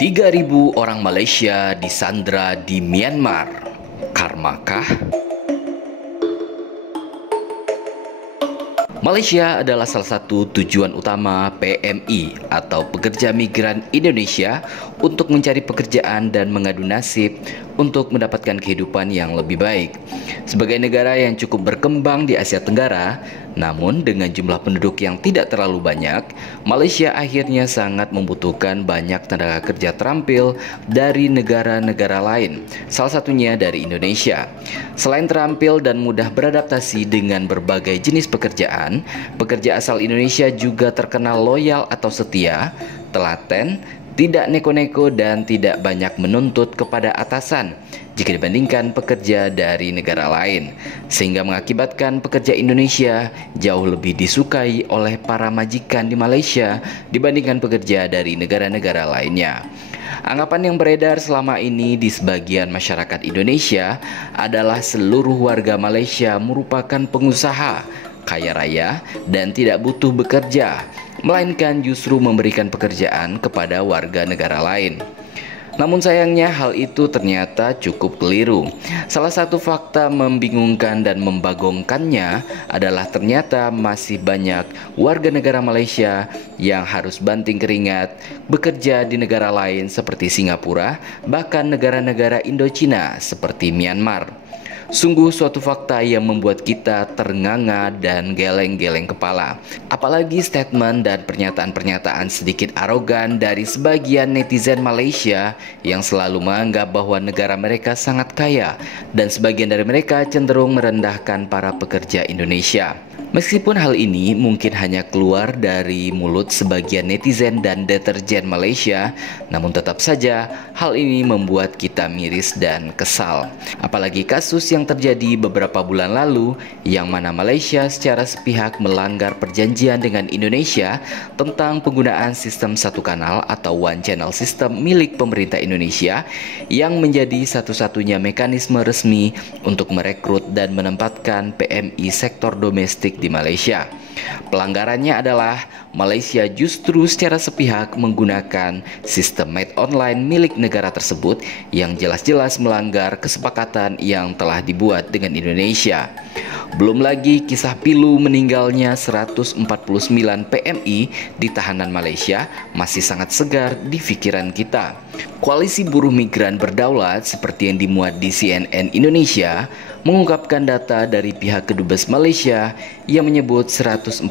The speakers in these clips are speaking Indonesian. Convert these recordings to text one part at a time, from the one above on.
3.000 orang Malaysia disandra di Myanmar. Karmakah? Malaysia adalah salah satu tujuan utama PMI atau Pekerja Migran Indonesia untuk mencari pekerjaan dan mengadu nasib untuk mendapatkan kehidupan yang lebih baik. Sebagai negara yang cukup berkembang di Asia Tenggara, namun dengan jumlah penduduk yang tidak terlalu banyak, Malaysia akhirnya sangat membutuhkan banyak tenaga kerja terampil dari negara-negara lain, salah satunya dari Indonesia. Selain terampil dan mudah beradaptasi dengan berbagai jenis pekerjaan, pekerja asal Indonesia juga terkenal loyal atau setia, telaten, tidak neko-neko dan tidak banyak menuntut kepada atasan jika dibandingkan pekerja dari negara lain, sehingga mengakibatkan pekerja Indonesia jauh lebih disukai oleh para majikan di Malaysia dibandingkan pekerja dari negara-negara lainnya. Anggapan yang beredar selama ini di sebagian masyarakat Indonesia adalah seluruh warga Malaysia merupakan pengusaha, kaya raya, dan tidak butuh bekerja, melainkan justru memberikan pekerjaan kepada warga negara lain. Namun sayangnya hal itu ternyata cukup keliru. Salah satu fakta membingungkan dan membagongkannya adalah ternyata masih banyak warga negara Malaysia yang harus banting keringat bekerja di negara lain seperti Singapura, bahkan negara-negara Indochina seperti Myanmar. Sungguh suatu fakta yang membuat kita ternganga dan geleng-geleng kepala. Apalagi statement dan pernyataan-pernyataan sedikit arogan dari sebagian netizen Malaysia yang selalu menganggap bahwa negara mereka sangat kaya dan sebagian dari mereka cenderung merendahkan para pekerja Indonesia. Meskipun hal ini mungkin hanya keluar dari mulut sebagian netizen dan deterjen Malaysia, namun tetap saja hal ini membuat kita miris dan kesal. Apalagi kasus yang terjadi beberapa bulan lalu, yang mana Malaysia secara sepihak melanggar perjanjian dengan Indonesia tentang penggunaan sistem satu kanal atau one channel system milik pemerintah Indonesia, yang menjadi satu-satunya mekanisme resmi untuk merekrut dan menempatkan PMI sektor domestik di Malaysia. Pelanggarannya adalah Malaysia justru secara sepihak menggunakan sistem made online milik negara tersebut yang jelas-jelas melanggar kesepakatan yang telah dibuat dengan Indonesia. Belum lagi kisah pilu meninggalnya 149 PMI di tahanan Malaysia masih sangat segar di pikiran kita. Koalisi Buruh Migran Berdaulat seperti yang dimuat di CNN Indonesia mengungkapkan data dari pihak Kedubes Malaysia yang menyebut 149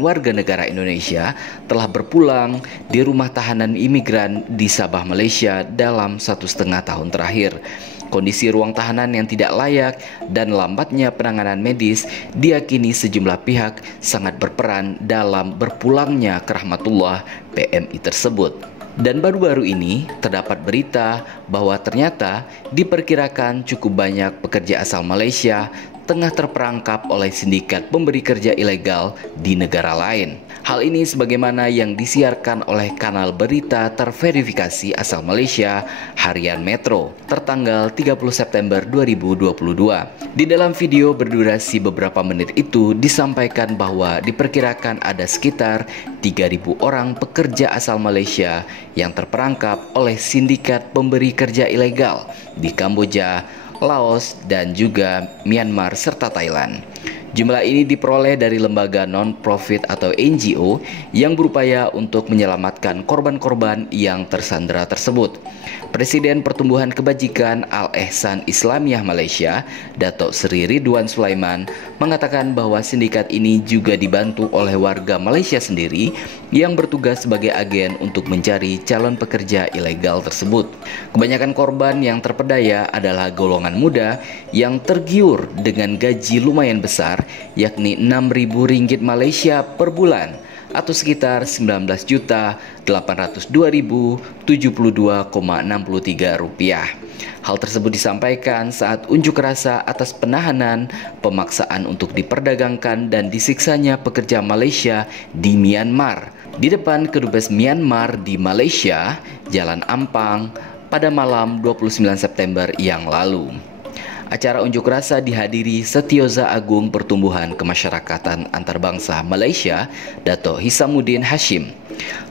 warga negara Indonesia telah berpulang di rumah tahanan imigran di Sabah, Malaysia dalam 1,5 tahun terakhir. Kondisi ruang tahanan yang tidak layak dan lambatnya penanganan medis diyakini sejumlah pihak sangat berperan dalam berpulangnya ke rahmatullah PMI tersebut. Dan baru-baru ini terdapat berita bahwa ternyata diperkirakan cukup banyak pekerja asal Malaysia tengah terperangkap oleh sindikat pemberi kerja ilegal di negara lain. Hal ini sebagaimana yang disiarkan oleh kanal berita terverifikasi asal Malaysia, Harian Metro, tertanggal 30 September 2022. Di dalam video berdurasi beberapa menit itu disampaikan bahwa diperkirakan ada sekitar 3.000 orang pekerja asal Malaysia yang terperangkap oleh sindikat pemberi kerja ilegal di Kamboja, Laos, dan juga Myanmar serta Thailand. Jumlah ini diperoleh dari lembaga non-profit atau NGO yang berupaya untuk menyelamatkan korban-korban yang tersandra tersebut. Presiden Pertumbuhan Kebajikan Al-Ehsan Islamiyah Malaysia, Datuk Seri Ridwan Sulaiman, mengatakan bahwa sindikat ini juga dibantu oleh warga Malaysia sendiri yang bertugas sebagai agen untuk mencari calon pekerja ilegal tersebut. Kebanyakan korban yang terpedaya adalah golongan muda yang tergiur dengan gaji lumayan besar, yakni Rp6.000 Malaysia per bulan atau sekitar Rp19.802.072,63. Hal tersebut disampaikan saat unjuk rasa atas penahanan, pemaksaan untuk diperdagangkan dan disiksanya pekerja Malaysia di Myanmar di depan Kedubes Myanmar di Malaysia, Jalan Ampang, pada malam 29 September yang lalu. Acara unjuk rasa dihadiri Setiausaha Agung Pertumbuhan Kemasyarakatan Antarbangsa Malaysia, Dato' Hisamuddin Hashim.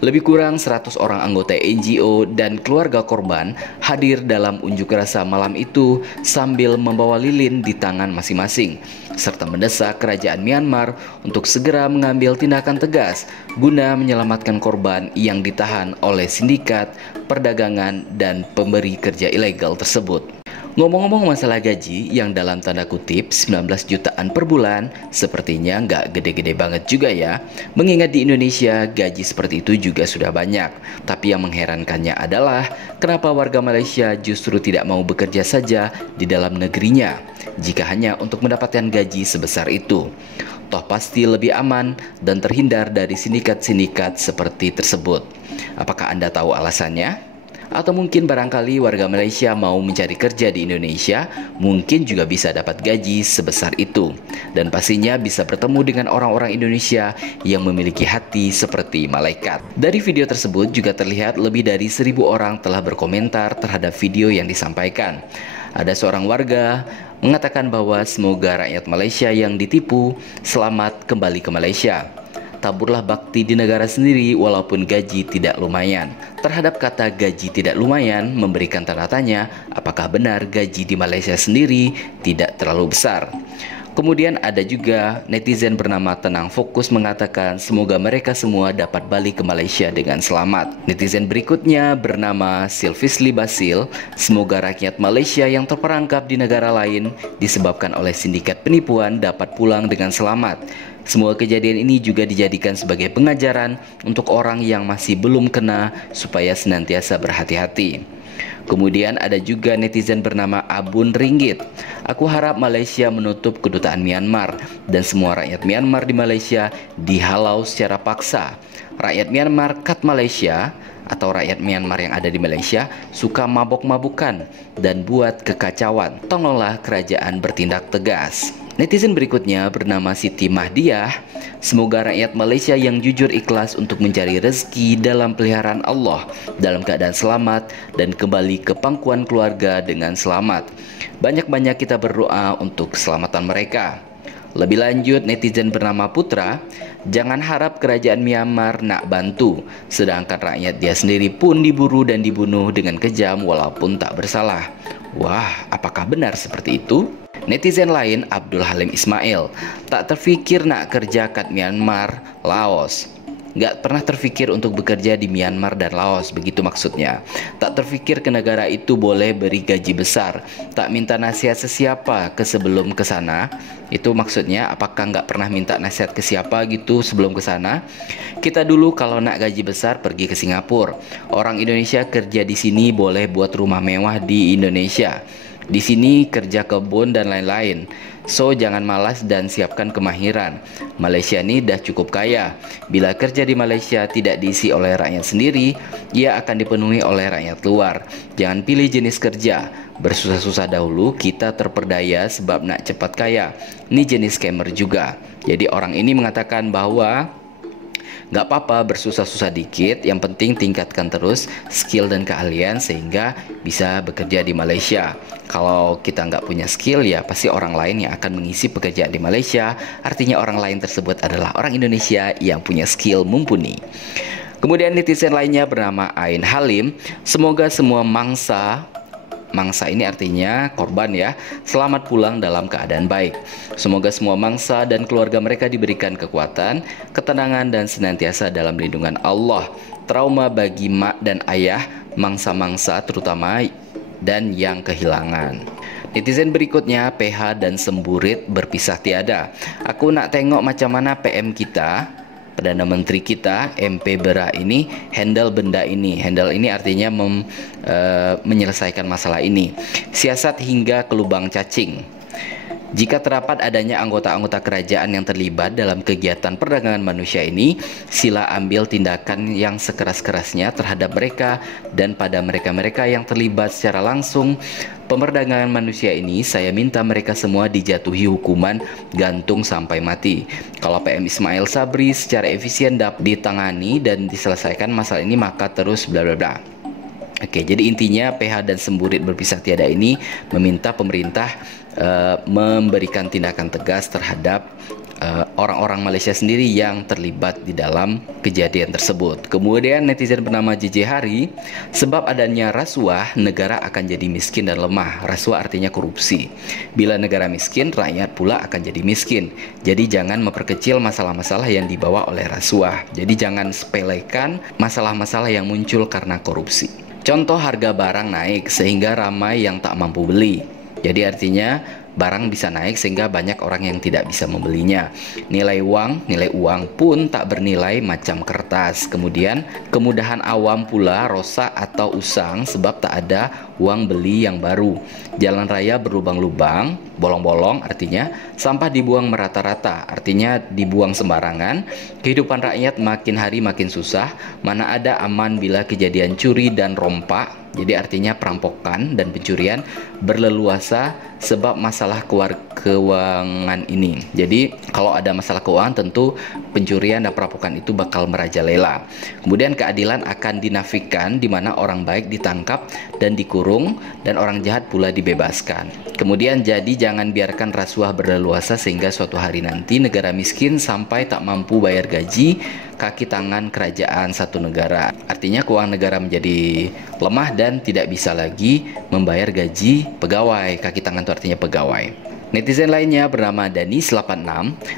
Lebih kurang 100 orang anggota NGO dan keluarga korban hadir dalam unjuk rasa malam itu sambil membawa lilin di tangan masing-masing, serta mendesak kerajaan Myanmar untuk segera mengambil tindakan tegas guna menyelamatkan korban yang ditahan oleh sindikat, perdagangan, dan pemberi kerja ilegal tersebut. Ngomong-ngomong masalah gaji yang dalam tanda kutip 19 jutaan per bulan, sepertinya nggak gede-gede banget juga ya. Mengingat di Indonesia gaji seperti itu juga sudah banyak. Tapi yang mengherankannya adalah kenapa warga Malaysia justru tidak mau bekerja saja di dalam negerinya jika hanya untuk mendapatkan gaji sebesar itu. Toh pasti lebih aman dan terhindar dari sindikat-sindikat seperti tersebut. Apakah Anda tahu alasannya? Atau mungkin barangkali warga Malaysia mau mencari kerja di Indonesia, mungkin juga bisa dapat gaji sebesar itu. Dan pastinya bisa bertemu dengan orang-orang Indonesia yang memiliki hati seperti malaikat. Dari video tersebut juga terlihat lebih dari 1.000 orang telah berkomentar terhadap video yang disampaikan. Ada seorang warga mengatakan bahwa semoga rakyat Malaysia yang ditipu selamat kembali ke Malaysia. Taburlah bakti di negara sendiri walaupun gaji tidak lumayan. Terhadap kata gaji tidak lumayan memberikan tanda tanya apakah benar gaji di Malaysia sendiri tidak terlalu besar. Kemudian ada juga netizen bernama Tenang Fokus mengatakan semoga mereka semua dapat balik ke Malaysia dengan selamat. Netizen berikutnya bernama Silvisli Basil, semoga rakyat Malaysia yang terperangkap di negara lain disebabkan oleh sindikat penipuan dapat pulang dengan selamat. Semua kejadian ini juga dijadikan sebagai pengajaran untuk orang yang masih belum kena supaya senantiasa berhati-hati. Kemudian ada juga netizen bernama Abun Ringgit. Aku harap Malaysia menutup kedutaan Myanmar dan semua rakyat Myanmar di Malaysia dihalau secara paksa. Rakyat Myanmar kat Malaysia atau rakyat Myanmar yang ada di Malaysia suka mabok-mabukan dan buat kekacauan. Tolonglah kerajaan bertindak tegas. Netizen berikutnya bernama Siti Mahdiah. Semoga rakyat Malaysia yang jujur ikhlas untuk mencari rezeki dalam peliharaan Allah dalam keadaan selamat dan kembali ke pangkuan keluarga dengan selamat. Banyak-banyak kita berdoa untuk keselamatan mereka. Lebih lanjut, netizen bernama Putra, jangan harap kerajaan Myanmar nak bantu, sedangkan rakyat dia sendiri pun diburu dan dibunuh dengan kejam walaupun tak bersalah. Wah, apakah benar seperti itu? Netizen lain, Abdul Halim Ismail, tak terfikir nak kerja kat Myanmar, Laos. Gak pernah terfikir untuk bekerja di Myanmar dan Laos, begitu maksudnya. Tak terfikir ke negara itu boleh beri gaji besar. Tak minta nasihat sesiapa ke sebelum ke sana. Itu maksudnya apakah gak pernah minta nasihat ke siapa gitu sebelum ke sana? Kita dulu kalau nak gaji besar pergi ke Singapura. Orang Indonesia kerja di sini boleh buat rumah mewah di Indonesia. Di sini kerja kebun dan lain-lain. So jangan malas dan siapkan kemahiran. Malaysia ini dah cukup kaya. Bila kerja di Malaysia tidak diisi oleh rakyat sendiri, ia akan dipenuhi oleh rakyat luar. Jangan pilih jenis kerja. Bersusah-susah dahulu, kita terperdaya sebab nak cepat kaya. Ini jenis scammer juga. Jadi orang ini mengatakan bahwa gak apa-apa bersusah-susah dikit, yang penting tingkatkan terus skill dan keahlian sehingga bisa bekerja di Malaysia. Kalau kita nggak punya skill ya pasti orang lain yang akan mengisi pekerjaan di Malaysia. Artinya orang lain tersebut adalah orang Indonesia yang punya skill mumpuni. Kemudian netizen lainnya bernama Ain Halim, semoga semua mangsa ini artinya korban ya, selamat pulang dalam keadaan baik. Semoga semua mangsa dan keluarga mereka diberikan kekuatan, ketenangan dan senantiasa dalam lindungan Allah. Trauma bagi mak dan ayah, mangsa-mangsa terutama dan yang kehilangan. Netizen berikutnya PH dan Semburit berpisah tiada. Aku nak tengok macam mana PM kita, Perdana Menteri kita, MP Bera ini handle benda ini. Handle ini artinya menyelesaikan masalah ini. Siasat hingga ke lubang cacing. Jika terdapat adanya anggota-anggota kerajaan yang terlibat dalam kegiatan perdagangan manusia ini, sila ambil tindakan yang sekeras-kerasnya terhadap mereka dan pada mereka-mereka yang terlibat secara langsung pemerdagangan manusia ini. Saya minta mereka semua dijatuhi hukuman gantung sampai mati. Kalau PM Ismail Sabri secara efisien dapat ditangani dan diselesaikan masalah ini, maka terus bla bla bla. Oke, jadi intinya PH dan Semburit berpisah tiada ini meminta pemerintah memberikan tindakan tegas terhadap orang-orang Malaysia sendiri yang terlibat di dalam kejadian tersebut. Kemudian netizen bernama JJ Hari, sebab adanya rasuah, negara akan jadi miskin dan lemah. Rasuah artinya korupsi. Bila negara miskin, rakyat pula akan jadi miskin. Jadi jangan memperkecil masalah-masalah yang dibawa oleh rasuah. Jadi jangan sepelekan masalah-masalah yang muncul karena korupsi. Contoh, harga barang naik sehingga ramai yang tak mampu beli. Jadi artinya barang bisa naik sehingga banyak orang yang tidak bisa membelinya. Nilai uang pun tak bernilai macam kertas. Kemudian kemudahan awam pula rosak atau usang sebab tak ada uang beli yang baru. Jalan raya berlubang-lubang, bolong-bolong artinya sampah dibuang merata-rata, artinya dibuang sembarangan. Kehidupan rakyat makin hari makin susah, mana ada aman bila kejadian curi dan rompak. Jadi artinya perampokan dan pencurian berleluasa sebab masalah keuangan ini. Jadi kalau ada masalah keuangan tentu pencurian dan perampokan itu bakal merajalela. Kemudian keadilan akan dinafikan di mana orang baik ditangkap dan dikurung dan orang jahat pula dibebaskan. Kemudian jadi jangan biarkan rasuah berleluasa sehingga suatu hari nanti negara miskin sampai tak mampu bayar gaji kaki tangan kerajaan satu negara. Artinya keuangan negara menjadi lemah dan tidak bisa lagi membayar gaji pegawai. Kaki tangan itu artinya pegawai. Netizen lainnya bernama Dani86,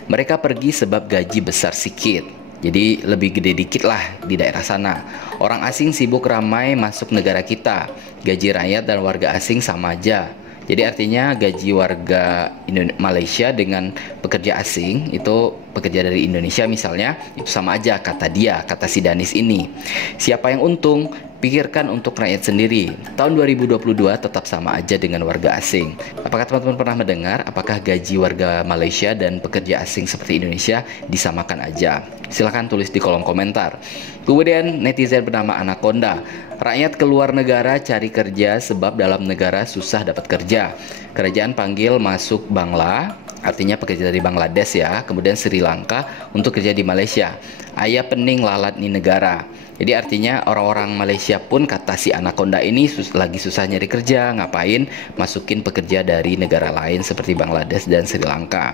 mereka pergi sebab gaji besar sikit. Jadi lebih gede dikit lah di daerah sana. Orang asing sibuk ramai masuk negara kita. Gaji rakyat dan warga asing sama aja. Jadi artinya gaji warga Malaysia dengan pekerja asing, itu pekerja dari Indonesia misalnya, itu sama aja kata dia, kata si Danis ini. Siapa yang untung? Pikirkan untuk rakyat sendiri. Tahun 2022 tetap sama aja dengan warga asing. Apakah teman-teman pernah mendengar apakah gaji warga Malaysia dan pekerja asing seperti Indonesia disamakan aja? Silahkan tulis di kolom komentar. Kemudian netizen bernama Anaconda, rakyat keluar negara cari kerja sebab dalam negara susah dapat kerja. Kerajaan panggil masuk Bangla, artinya pekerja dari Bangladesh ya, kemudian Sri Lanka untuk kerja di Malaysia. Ayah pening lalat ni negara. Jadi artinya orang-orang Malaysia pun kata si Anaconda ini lagi susah nyari kerja, ngapain masukin pekerja dari negara lain seperti Bangladesh dan Sri Lanka.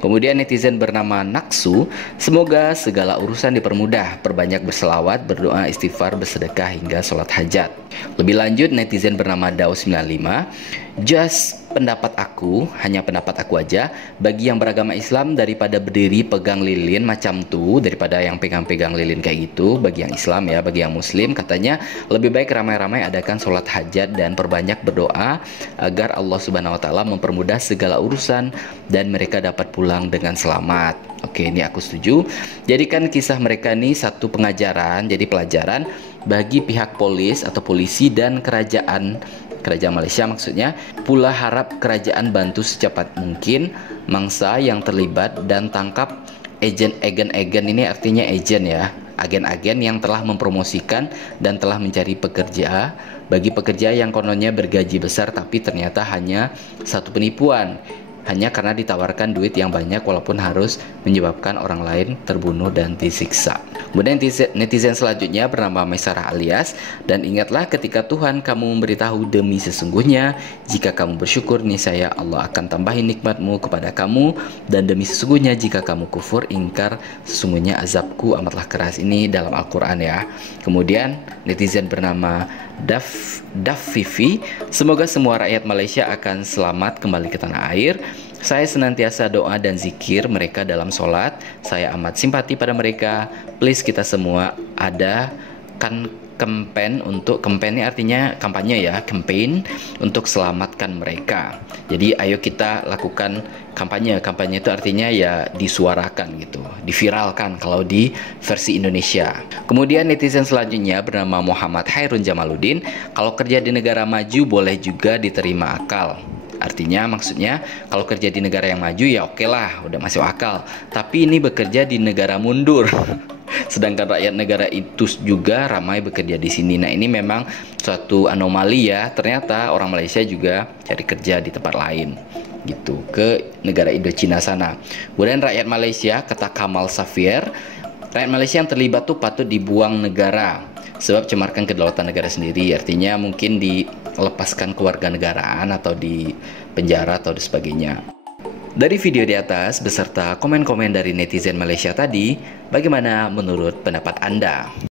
Kemudian netizen bernama Naksu, semoga segala urusan dipermudah, perbanyak berselawat, berdoa, istighfar, bersedekah hingga sholat hajat. Lebih lanjut netizen bernama Dao95, just pendapat aku, hanya pendapat aku aja, bagi yang beragama Islam daripada berdiri pegang lilin macam tuh, daripada yang pegang-pegang lilin kayak gitu, bagi yang Islam ya, bagi yang Muslim katanya lebih baik ramai-ramai adakan sholat hajat dan perbanyak berdoa agar Allah Subhanahu Wa Taala mempermudah segala urusan dan mereka dapat pulang dengan selamat. Oke, ini aku setuju. Jadikan kisah mereka ini satu pengajaran, jadi pelajaran bagi pihak polis atau polisi dan kerajaan Malaysia maksudnya. Pula harap kerajaan bantu secepat mungkin mangsa yang terlibat dan tangkap agen ini artinya agen ya, agen-agen yang telah mempromosikan dan telah mencari pekerja bagi pekerja yang kononnya bergaji besar tapi ternyata hanya satu penipuan, hanya karena ditawarkan duit yang banyak walaupun harus menyebabkan orang lain terbunuh dan disiksa. Kemudian netizen selanjutnya bernama Maisarah alias, dan ingatlah ketika Tuhan kamu memberitahu demi sesungguhnya jika kamu bersyukur niscaya Allah akan tambahin nikmatmu kepada kamu, dan demi sesungguhnya jika kamu kufur ingkar sesungguhnya azabku amatlah keras. Ini dalam Al-Quran ya. Kemudian netizen bernama Dafifi, semoga semua rakyat Malaysia akan selamat kembali ke tanah air. Saya senantiasa doa dan zikir mereka dalam sholat. Saya amat simpati pada mereka. Please kita semua adakan campaign ini artinya kampanye ya, campaign untuk selamatkan mereka. Jadi ayo kita lakukan kampanye itu artinya ya disuarakan gitu, diviralkan kalau di versi Indonesia. Kemudian netizen selanjutnya bernama Muhammad Hairun Jamaluddin, kalau kerja di negara maju boleh juga diterima akal. Artinya maksudnya kalau kerja di negara yang maju ya oke lah, udah masuk akal. Tapi ini bekerja di negara mundur. Sedangkan rakyat negara itu juga ramai bekerja di sini. Nah, ini memang suatu anomali ya. Ternyata orang Malaysia juga cari kerja di tempat lain gitu, ke negara Indochina sana. Kemudian rakyat Malaysia, kata Kamal Safier, Rakyat Malaysia yang terlibat tuh patut dibuang negara sebab cemarkan kedaulatan negara sendiri. Artinya mungkin dilepaskan kewarganegaraan atau di penjara atau sebagainya. Dari video di atas beserta komen-komen dari netizen Malaysia tadi, bagaimana menurut pendapat Anda?